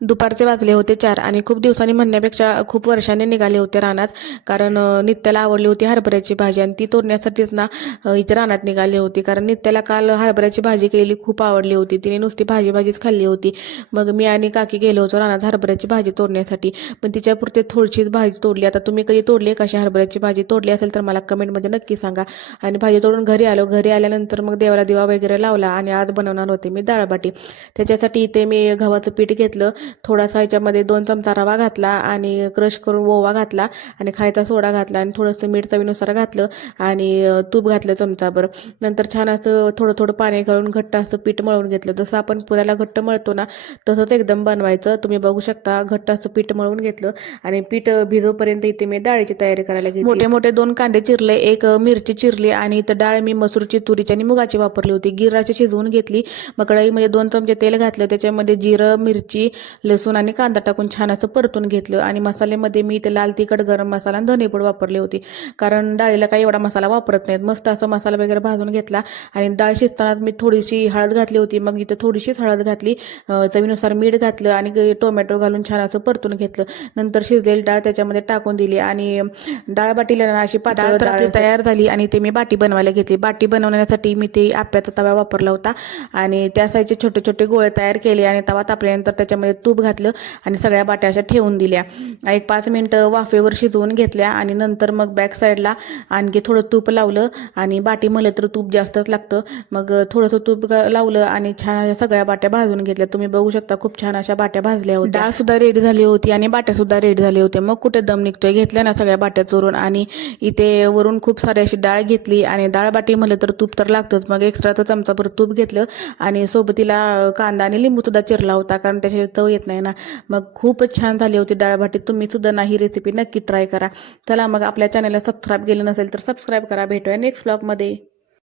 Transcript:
दुपारचे वाजले होते 4 आणि खूप दिवसांनी म्हणण्यापेक्षा खूप वर्षांनी निघाले होते रानात. कारण नित्याला आवडली होती हरभऱ्याची भाजी आणि ती तोडण्यासाठीच ना इथे रानात निघाली होती. कारण नित्याला काल हरभऱ्याची भाजी केलेली खूप आवडली होती. तिने नुसती भाजीच खाल्ली होती. मग मी आणि काकी गेलो होतो रानात हरभऱ्याची भाजी तोडण्यासाठी. पण तिच्यापुरते थोडीशीच भाजी तोडली. आता तुम्ही कधी तोडली कशी हरभऱ्याची भाजी तोडली असेल तर मला कमेंटमध्ये नक्की सांगा. आणि भाजी तोडून घरी आलो. घरी आल्यानंतर मग देवाला दिवा वगैरे लावला आणि आज बनवणार होते मी डाळबाटी. त्याच्यासाठी इथे मी गव्हाचं पीठ घेतलं. थोडासा ह्याच्यामध्ये 2 चमचा रवा घातला आणि क्रश करून ओवा घातला आणि खायचा सोडा घातला आणि थोडंसं मीठ चवीनुसार घातलं आणि तूप घातलं चमचाभर. नंतर छान असं थोडं थोडं पाणी घालून घट्ट असं पीठ मळून घेतलं. जसं आपण पुऱ्याला घट्ट मळतो ना तसंच एकदम बनवायचं. तुम्ही बघू शकता घट्ट असं पीठ मळून घेतलं आणि पीठ भिजोपर्यंत इथे मी डाळीची तयारी करायला घेतली. मोठे मोठे 2 कांदे चिरले, 1 मिरची चिरली आणि इथं डाळ मी मसूरची, तुरीची आणि मुगाची वापरली होती. गिर्राची शिजवून घेतली. मग कढईमध्ये 2 चमचे तेल घातलं. त्याच्यामध्ये जिरं, मिरची, लसूण आणि कांदा टाकून छान असं परतून घेतलं आणि मसाल्यामध्ये मी इथे लाल तिखट, गरम मसाला आणि धनेपूड वापरली होती. कारण डाळीला काही एवढा मसाला वापरत नाहीत. मस्त असं मसाला वगैरे भाजून घेतला आणि डाळ शिजतानाच मी थोडीशी हळद घातली होती. मग इथे थोडीशीच हळद घातली, चवीनुसार मीठ घातलं आणि टोमॅटो घालून छान असं परतून घेतलं. नंतर शिजलेली डाळ त्याच्यामध्ये टाकून दिली आणि डाळ बाटीला ना अशी पातळ डाळ तयार झाली आणि ते मी बाटी बनवायला घेतली. बाटी बनवण्यासाठी मी ते आप्याचा तवा वापरला होता आणि त्या साईजचे छोटे छोटे गोळे तयार केले आणि तवा तापल्यानंतर त्याच्यामध्ये तूप घातलं आणि सगळ्या बाट्या अशा ठेवून दिल्या. एक 5 मिनिटं वाफेवर शिजवून घेतल्या आणि नंतर मग बॅक साईडला आणखी थोडं तूप लावलं आणि बाटी मळलं तर तूप जास्तच लागतं. मग थोडंसं तूप लावलं आणि छान अशा सगळ्या बाट्या भाजून घेतल्या. तुम्ही बघू शकता खूप छान अशा बाट्या भाजल्या होत्या. डाळ सुद्धा रेडी झाली होती आणि बाट्या सुद्धा रेडी झाले होते. मग कुठे दम निघतोय, घेतल्या ना सगळ्या बाट्या चोरून आणि इथे वरून खूप सारी अशी डाळ घेतली आणि डाळ बाटी म्हणलं तर तूप तर लागतंच. मग एक्स्ट्राचं चमचाभर तूप घेतलं आणि सोबतीला कांदा आणि लिंबू सुद्धा चिरला होता कारण त्याची चव येत नाही ना. मग खूपच छान झाली होती डाळ बाटी. तुम्ही सुद्धा ना ही रेसिपी नक्की ट्राय करा. चला मग आपल्या चॅनलला सबस्क्राईब केलं नसेल तर सबस्क्राईब करा. भेटूया नेक्स्ट व्लॉगमध्ये.